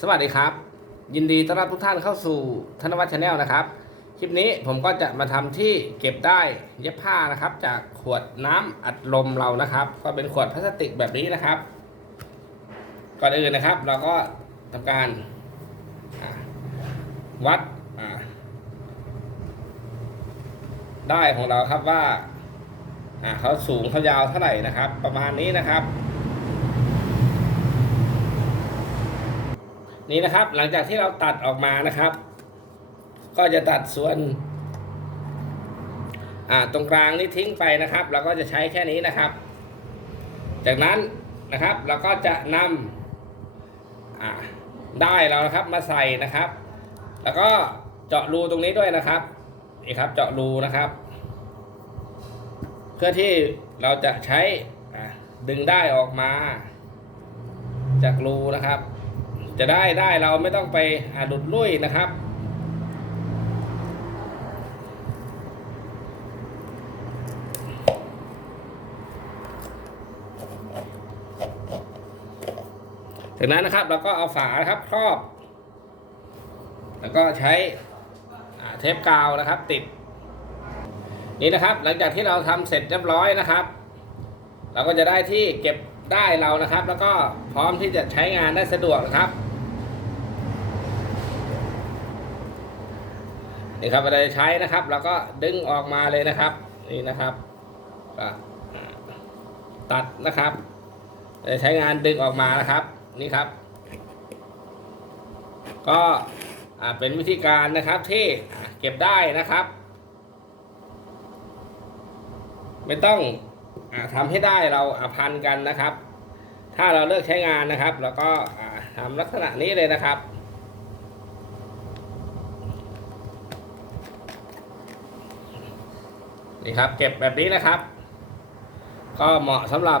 สวัสดีครับ ยินดีต้อนรับทุกท่านเข้าสู่ธนวัฒน์ชาแนลนะครับ คลิปนี้ผมก็จะมาทำที่เก็บได้เย็บผ้านะครับ จากขวดน้ำอัดลมเรานะครับ ก็เป็นขวดพลาสติกแบบนี้นะครับ ก่อนอื่นนะครับ เราก็ทำการวัดได้ของเราครับว่าเขาสูงเขายาวเท่าไหร่นะครับ ประมาณนี้นะครับ นี่นะครับ หลังจากที่เราตัดออกมานะครับ ก็จะตัดส่วนอ่าตรงกลางนี่ทิ้งไปนะครับ เราก็จะใช้แค่นี้นะครับ จากนั้นนะครับ เราก็จะนำอ่าได้เรานะครับมาใส่นะครับ แล้วก็เจาะรูตรงนี้ด้วยนะครับนี่ครับเจาะรูนะครับ เพื่อที่เราจะใช้ดึงได้ออกมา จากรูนะครับ จะได้ได้เราไม่ต้องไปอาดุดลุ่ยนะครับจากนั้นนะครับเราก็เอาฝานะครับครอบ แล้วก็ใช้เทปกาวนะครับ ติด นี่นะครับ หลังจากที่เราทำเสร็จเรียบร้อยนะครับ เราก็จะได้ที่เก็บ ได้เรานะครับ แล้วก็พร้อมที่จะใช้งานได้สะดวกนะครับนี่ครับเราจะใช้นะครับแล้วก็ดึงออกมาเลยนะครับ นี่นะครับก็ตัดนะครับจะใช้งานดึงออกมานะครับ นี่ครับ ก็เป็นวิธีการนะครับที่เก็บได้นะครับ ไม่ต้อง อาทำให้ได้เราอพันกันนะครับ ถ้าเราเลิกใช้งานนะครับ แล้วก็อ่าทำลักษณะนี้เลยนะครับนี่ครับ เก็บแบบนี้นะครับ ก็เหมาะสำหรับ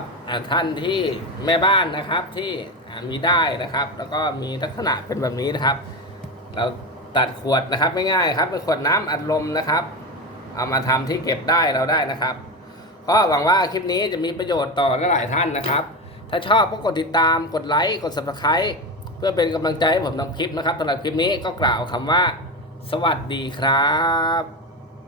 ท่านที่แม่บ้านนะครับที่มีได้นะครับ แล้วก็มีลักษณะเป็นแบบนี้นะครับ เราตัดขวดนะครับง่ายๆครับเป็นขวดน้ำอัดลมนะครับ เอามาทำที่เก็บได้เราได้นะครับ ก็หวังว่าคลิปนี้จะมีประโยชน์ต่อหลายๆท่านนะครับ ถ้าชอบก็กดติดตาม กดไลค์ กด subscribe เพื่อเป็นกำลังใจให้ผมทำคลิปนะครับสำหรับคลิปนี้ก็กล่าวคำว่า สวัสดีครับ